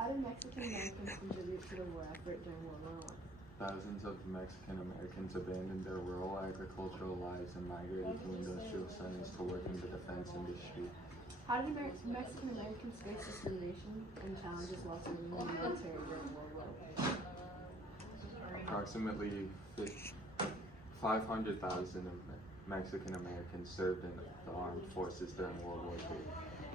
How did Mexican Americans contribute to the war effort during World War I? Thousands of Mexican Americans abandoned their rural agricultural lives and migrated to industrial centers to work in the defense industry. How did Mexican Americans face discrimination and challenges while serving in the military during World War I? Approximately 500,000 Mexican Americans served in the armed forces during World War II.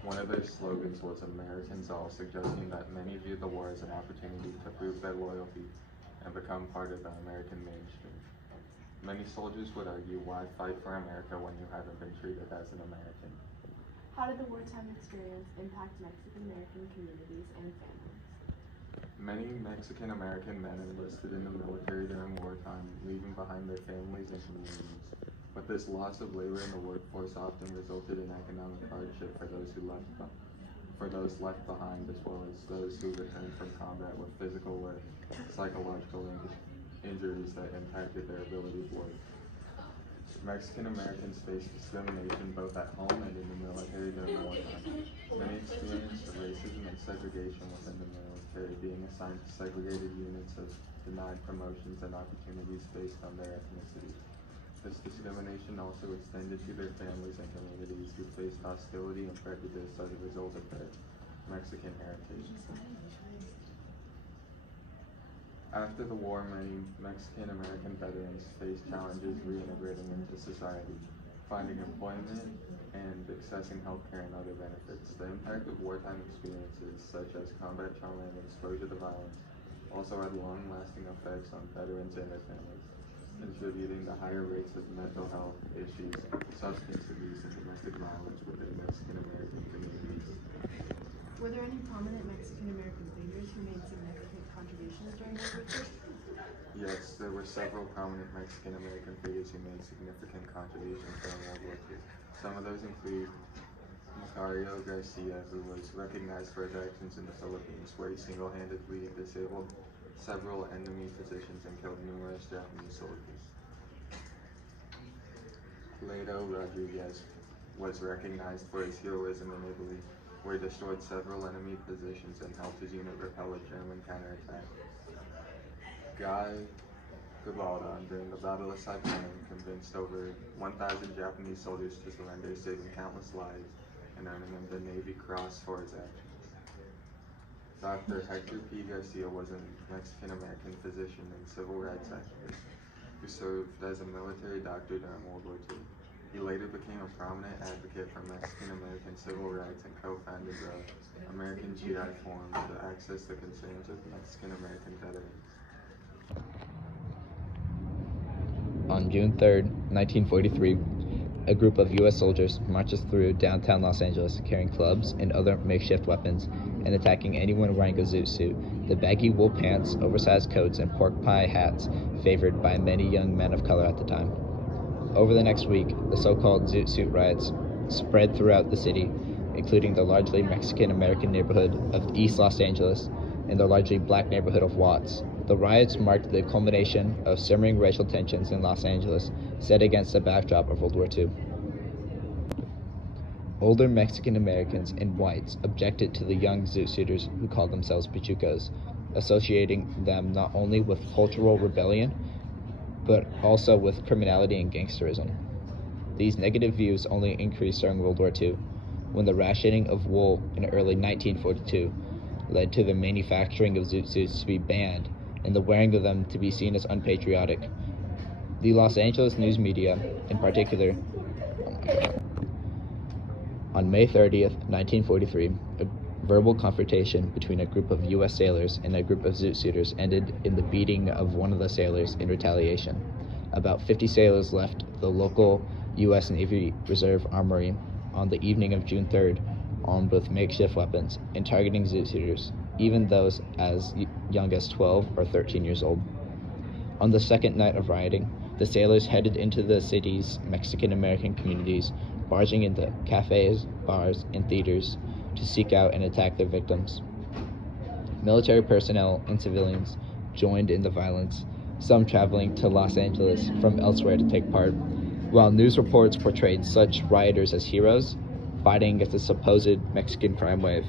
One of their slogans was Americans All, suggesting that many viewed the war as an opportunity to prove their loyalty and become part of the American mainstream. Many soldiers would argue, why fight for America when you haven't been treated as an American? How did the wartime experience impact Mexican American communities and families? Many Mexican American men enlisted in the military during wartime, leaving behind their families and communities. But this loss of labor in the workforce often resulted in economic hardship for those left behind, as well as those who returned from combat with physical or psychological injuries that impacted their ability to work. Mexican Americans faced discrimination both at home and in the military during wartime. Many experienced racism and segregation within the military, being assigned to segregated units of denied promotions and opportunities based on their ethnicity. This discrimination also extended to their families and communities who faced hostility and prejudice as a result of their Mexican heritage. After the war, many Mexican American veterans faced challenges reintegrating into society, finding employment, and accessing healthcare and other benefits. The impact of wartime experiences, such as combat trauma and exposure to violence, also had long-lasting effects on veterans and their families, contributing to higher rates of mental health issues, substance abuse, and domestic violence within Mexican American communities. Were there any prominent Mexican American figures who made significant contributions during World War II? Yes, there were several prominent Mexican American figures who made significant contributions during World War II. Some of those include Macario Garcia, who was recognized for his actions in the Philippines, where he single-handedly disabled several enemy positions and killed numerous Japanese soldiers. Lado Rodriguez was recognized for his heroism in Italy, where he destroyed several enemy positions and helped his unit repel a German counterattack. Guy Gabaldon, during the Battle of Saipan, convinced over 1,000 Japanese soldiers to surrender, saving countless lives and earning him the Navy Cross for his actions. Dr. Hector P. Garcia was a Mexican-American physician and civil rights activist who served as a military doctor during World War II. He later became a prominent advocate for Mexican-American civil rights and co-founded the American GI Forum to access the concerns of Mexican-American veterans. On June 3, 1943, a group of U.S. soldiers marches through downtown Los Angeles carrying clubs and other makeshift weapons and attacking anyone wearing a zoot suit, the baggy wool pants, oversized coats, and pork pie hats favored by many young men of color at the time. Over the next week, the so-called zoot suit riots spread throughout the city, including the largely Mexican-American neighborhood of East Los Angeles and the largely black neighborhood of Watts. The riots marked the culmination of simmering racial tensions in Los Angeles, set against the backdrop of World War II. Older Mexican Americans and whites objected to the young zoot suiters who called themselves Pachucos, associating them not only with cultural rebellion, but also with criminality and gangsterism. These negative views only increased during World War II, when the rationing of wool in early 1942 led to the manufacturing of zoot suits to be banned and the wearing of them to be seen as unpatriotic. The Los Angeles news media, in particular, on May 30th, 1943, a verbal confrontation between a group of U.S. sailors and a group of zoot suiters ended in the beating of one of the sailors in retaliation. About 50 sailors left the local U.S. Navy Reserve Armory on the evening of June 3rd, armed with makeshift weapons and targeting zoot suiters, even those as young as 12 or 13 years old. On the second night of rioting, the sailors headed into the city's Mexican-American communities, barging into cafes, bars, and theaters to seek out and attack their victims. Military personnel and civilians joined in the violence, some traveling to Los Angeles from elsewhere to take part, while news reports portrayed such rioters as heroes fighting against a supposed Mexican crime wave.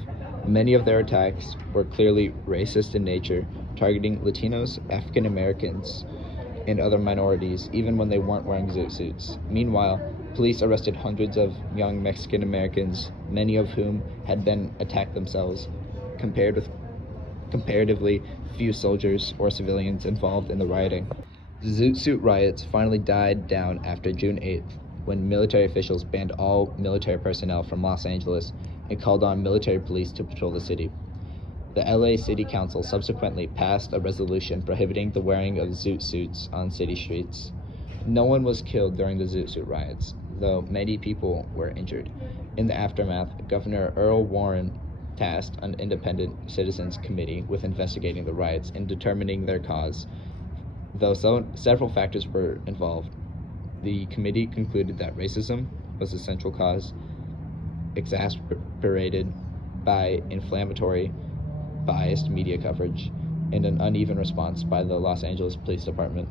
Many of their attacks were clearly racist in nature, targeting Latinos, African Americans, and other minorities, even when they weren't wearing zoot suits. Meanwhile, police arrested hundreds of young Mexican Americans, many of whom had been attacked themselves, compared with comparatively few soldiers or civilians involved in the rioting. The Zoot Suit riots finally died down after June 8th, when military officials banned all military personnel from Los Angeles and called on military police to patrol the city. The LA City Council subsequently passed a resolution prohibiting the wearing of zoot suits on city streets. No one was killed during the Zoot Suit riots, though many people were injured. In the aftermath, Governor Earl Warren tasked an independent citizens committee with investigating the riots and determining their cause. Though several factors were involved, the committee concluded that racism was the central cause, exacerbated by inflammatory, biased media coverage and an uneven response by the Los Angeles Police Department.